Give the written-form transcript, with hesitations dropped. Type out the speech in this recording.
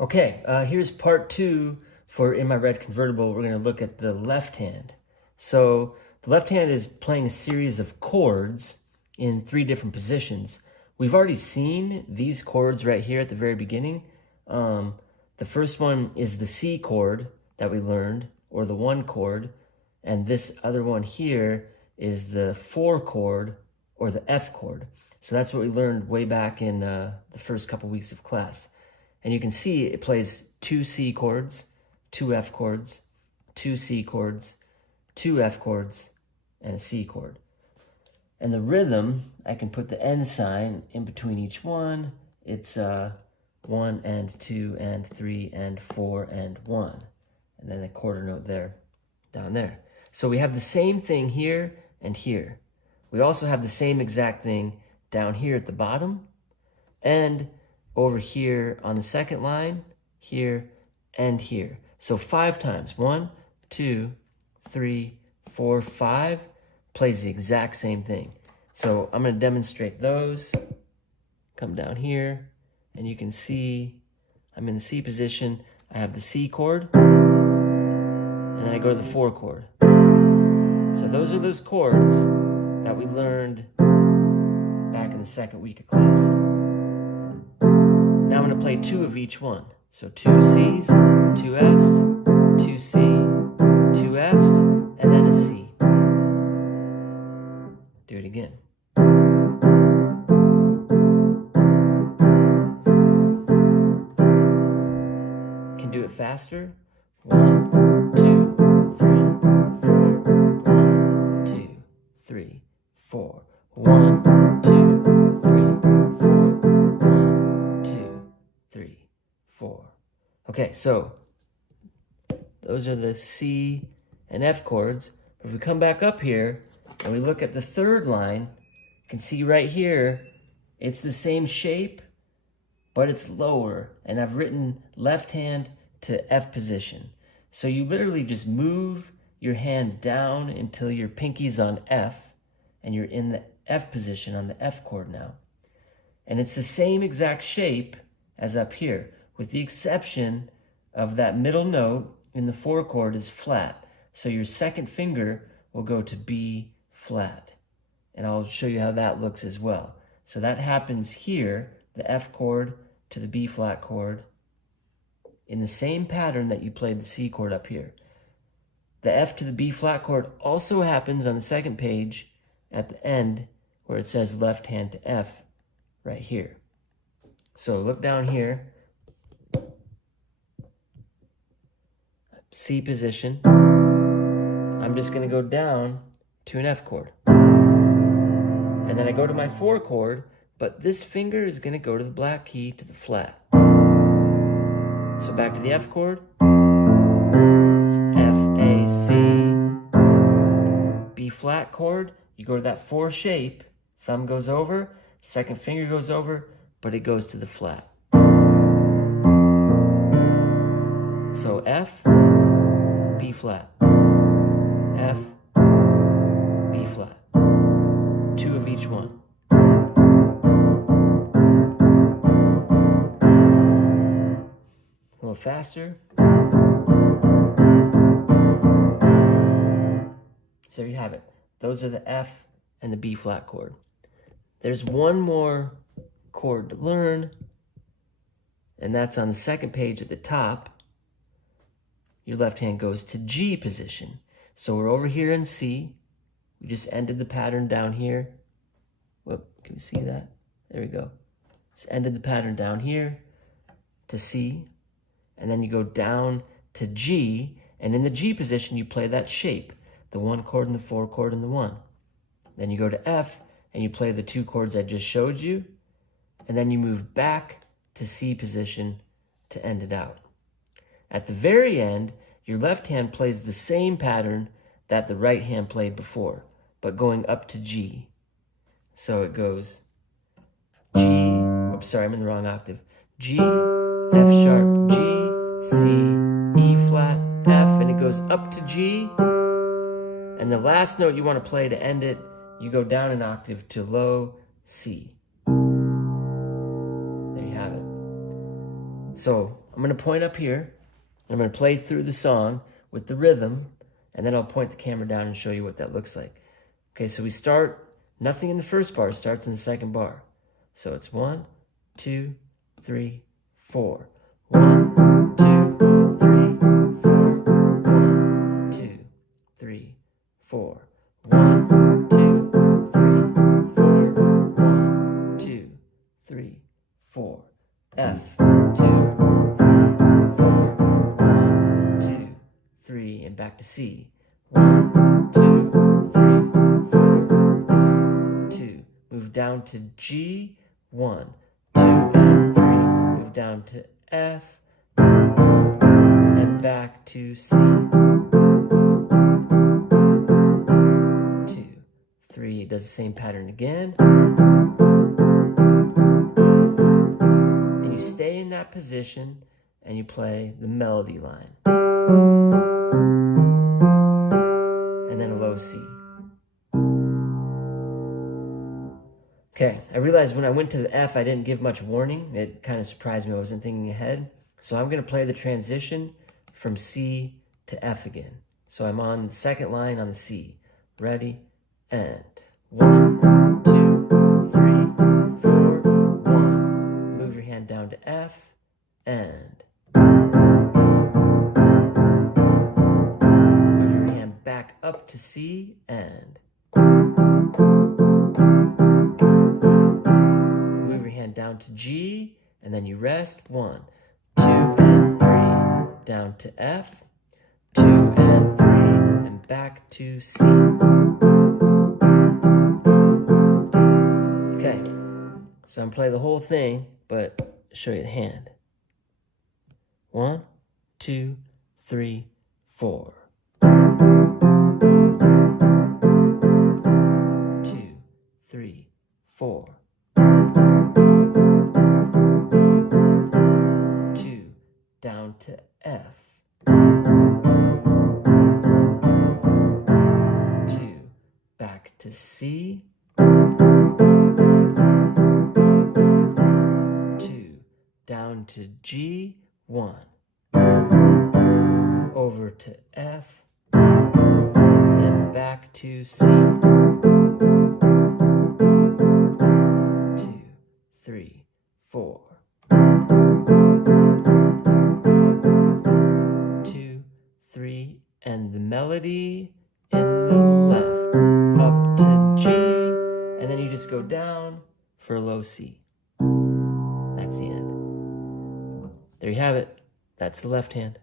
Okay, here's part 2 for In My Red Convertible. We're going to look at the left hand. So the left hand is playing a series of chords in 3 different positions. We've already seen these chords right here at the very beginning. The first one is the C chord that we learned, or the 1 chord, and this other one here is the 4 chord, or the F chord. So that's what we learned way back in the first couple weeks of class. And you can see it plays 2 C chords, 2 F chords, 2 C chords, 2 F chords, and a C chord. And the rhythm, I can put the N sign in between each one. It's 1 and 2 and 3 and 4 and 1. And then a quarter note there, down there. So we have the same thing here and here. We also have the same exact thing down here at the bottom and over here on the second line, here and here. So 5 times. 1, 2, 3, 4, 5 plays the exact same thing. So I'm going to demonstrate those. Come down here and you can see I'm in the C position. I have the C chord and then I go to the 4 chord. So those are those chords that we learned back in the second week of class. Now I'm going to play 2 of each one. So 2 C's, 2 F's, 2 C, 2 F's, and then a C. Do it again. Can do it faster. 1, 2, 3, 4. 1, 2, 3, 4. 1, 2, 3, 4. 1, 2, 3, 4. Okay, so those are the C and F chords. If we come back up here and we look at the third line, you can see right here, it's the same shape, but it's lower. And I've written left hand to F position. So you literally just move your hand down until your pinky's on F, and you're in the F position on the F chord now. And it's the same exact shape as up here, with the exception of that middle note in the 4 chord is flat. So your second finger will go to B flat. And I'll show you how that looks as well. So that happens here, the F chord to the B flat chord, in the same pattern that you played the C chord up here. The F to the B flat chord also happens on the second page at the end where it says left hand to F right here. So look down here, C position. I'm just going to go down to an F chord. And then I go to my 4 chord, but this finger is going to go to the black key to the flat. So back to the F chord. It's F, A, C, B flat chord. You go to that 4 shape, thumb goes over, second finger goes over, but it goes to the flat. So F, B flat, F, B flat. 2 of each one. A little faster. So there you have it. Those are the F and the B flat chord. There's one more chord to learn, and that's on the second page at the top. Your left hand goes to G position. So we're over here in C. We just ended the pattern down here. Whoop, can you see that? There we go. Just ended the pattern down here to C. And then you go down to G, and in the G position, you play that shape, the 1 chord and the 4 chord and the 1. Then you go to F, and you play the 2 chords I just showed you, and then you move back to C position to end it out. At the very end, your left hand plays the same pattern that the right hand played before, but going up to G. So it goes G, oops, sorry, I'm in the wrong octave. G, F sharp, G, C, E flat, F, and it goes up to G. And the last note you want to play to end it, you go down an octave to low C. There you have it. So I'm going to point up here. I'm going to play through the song with the rhythm, and then I'll point the camera down and show you what that looks like. Okay, so we start, nothing in the first bar, starts in the second bar. So it's 1, 2, 3, 4. 1, 2, 3, 4. 1, 2, 3, 4. 1, 2, 3, 4. 1, 2, 3, 4. F, 2, 3, 4. 1, 2, 3, and back to C. 1, 2, 3, 4. 1, 2. Move down to G. 1, 2, and 3. Move down to F, and back to C. 2, 3. It does the same pattern again. And you stay in that position, and you play the melody line. And then a low C. Okay, I realized when I went to the F, I didn't give much warning. It kind of surprised me. I wasn't thinking ahead. So I'm going to play the transition from C to F again. So I'm on the second line on the C. Ready? And 1, 2, 3, 4, 1. Move your hand down to F, and move your hand back up to C, and move your hand down to G, and then you rest. 1, 2, and 3. Down to F, 2 and 3, and back to C. Okay, so I'm playing the whole thing, but show you the hand. 1, 2, 3, 4. 2, 3, 4. 2, down to F. 2, back to C. 2, down to G. 1, over to F, and back to C. 2, 3, 4. 2, 3, and the melody in the left, up to G, and then you just go down for a low C. That's the end. There you have it. That's the left hand.